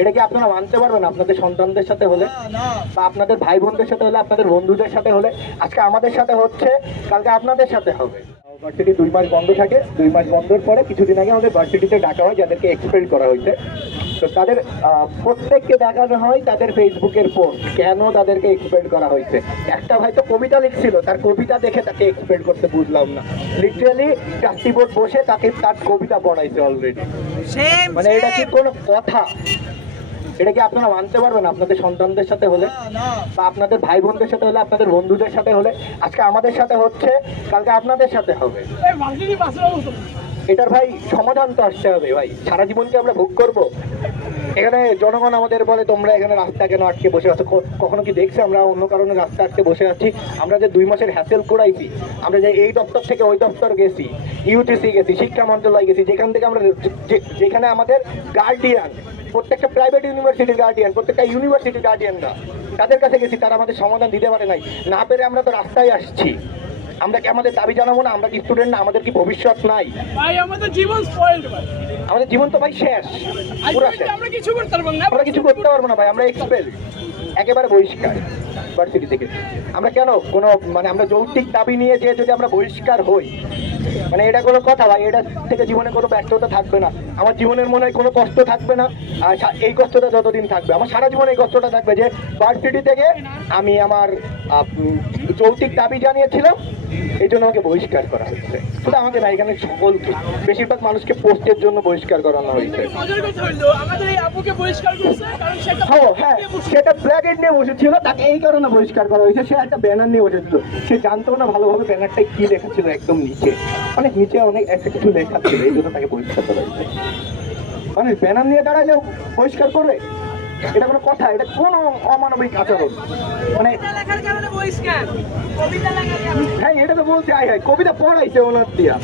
এটা কি আপনারা মানতে পারবেন আপনাদের সন্তানদের সাথে হলে? বা আপনাদের ভাই বোনদের সাথে হলে আপনাদের বন্ধুদের সাথে হলে? আজকে আমাদের সাথে হচ্ছে কালকে আপনাদের সাথে হবে। ভার্সিটি দুই মাস বন্ধ থাকে। দুই মাস বন্ধের পরে কিছুদিন আগে আমাদের ভার্সিটিতে ডাকা হয় যাদেরকে এক্সপেল করা হয়েছে। তো তাদের প্রত্যেককে দেখানো হয় তাদের ফেসবুকের পোস্ট কেন তাদেরকে এক্সপেল করা হয়েছে? একটা ভাই তো কবিতা লিখছিল তার কবিতা দেখে তাকে এক্সপেল করতে বুঝলাম না। লিটারালি ট্রাস্টি বোর্ড বসে তাকে তার কবিতা পড়াইছে অলরেডি সেম মানে এটা কি কোনো কথা? এটা কি আপনারা মানতে পারবেন আপনাদের সন্তানদের সাথে হলে? বা আপনাদের ভাই বোনদের সাথে হলে আপনাদের বন্ধুদের সাথে হলে? আজকে আমাদের সাথে হচ্ছে কালকে আপনাদের সাথে হবে। এটার ভাই সমাধান তো আসতে হবে ভাই। সারা জীবনকে আমরা ভোগ করব। এখানে জনগণ আমাদের বলে তোমরা এখানে রাস্তা কেন আটকে বসে আছো? কখনো কি দেখছে আমরা অন্য কারণে রাস্তা আটকে বসে আছি? আমরা যে দুই মাসের হ্যাসেল করাইছি আমরা যে এই দপ্তর থেকে ওই দপ্তর গেছি ইউটিসি গেছি শিক্ষা মন্ত্রণালয় গেছি যেখান থেকে আমরা যেখানে আমাদের গার্ডিয়ান প্রত্যেকটা প্রাইভেট ইউনিভার্সিটির গার্ডিয়ান প্রত্যেকটা ইউনিভার্সিটির গার্ডিয়ানরা তাদের কাছে গেছি তারা আমাদের সমাধান দিতে পারে নাই। না পেরে আমরা তো রাস্তায় আসছি। আমরা কি আমাদের দাবি জানাব না? আমরা কি স্টুডেন্ট না? আমাদের কি ভবিষ্যৎ নাই? ভাই আমাদের জীবন স্পয়েলড ভাই। আমাদের জীবন তো ভাই শেষ পুরা শেষ। আমরা কিছু করতে পারব না। আমরা কিছু করতে পারব না ভাই আমরা এক্সপেল একেবারে বহিষ্কার। ভার্সিটি থেকে। আমরা কেন কোনো মানে আমরা যৌক্তিক দাবি নিয়ে যে যদি আমরা বহিষ্কার হই মানে এটা কোনো কথা ভাই, এটা থেকে জীবনে কোনো ব্যর্থতা থাকবে না। আমার জীবনের মনে হয় কোনো কষ্ট থাকবে না, আর এই কষ্টটা যতদিন থাকবে। আমার সারা জীবনে এই কষ্টটা থাকবে যে ভার্সিটি থেকে আমি আমার যৌক্তিক দাবি জানিয়েছিলাম এই জন্য আমাকে বহিষ্কার করা হয়েছে। শুধু আমাকে না, এখানে সকলকে, বেশিরভাগ মানুষকে পোস্টের জন্য বহিষ্কার করানো হয়েছে। আমাদের হ্যাঁ হ্যাঁ সেটা ব্ল্যাকেট নিয়ে বসেছিল, তাকে এই কারণে বহিষ্কার করা হয়েছে। সে একটা ব্যানার নিয়ে বসেছিল। সে জানতো না ভালোভাবে ব্যানারটা কি লেখা ছিল একদম নিচে। অনেক নিচে অনেক একটা লেখা ছিল, এই জন্য তাকে বহিষ্কার করা হয়েছে। মানে ব্যানার নিয়ে দাঁড়ালে বহিষ্কার করবে? এটা কোনো কথা এটা কোন অমানবিক আচরণ। মানে হ্যাঁ এটা তো বলতে আয় হ্যাঁ কবিতা পড়াইছে ওনার দিয়া।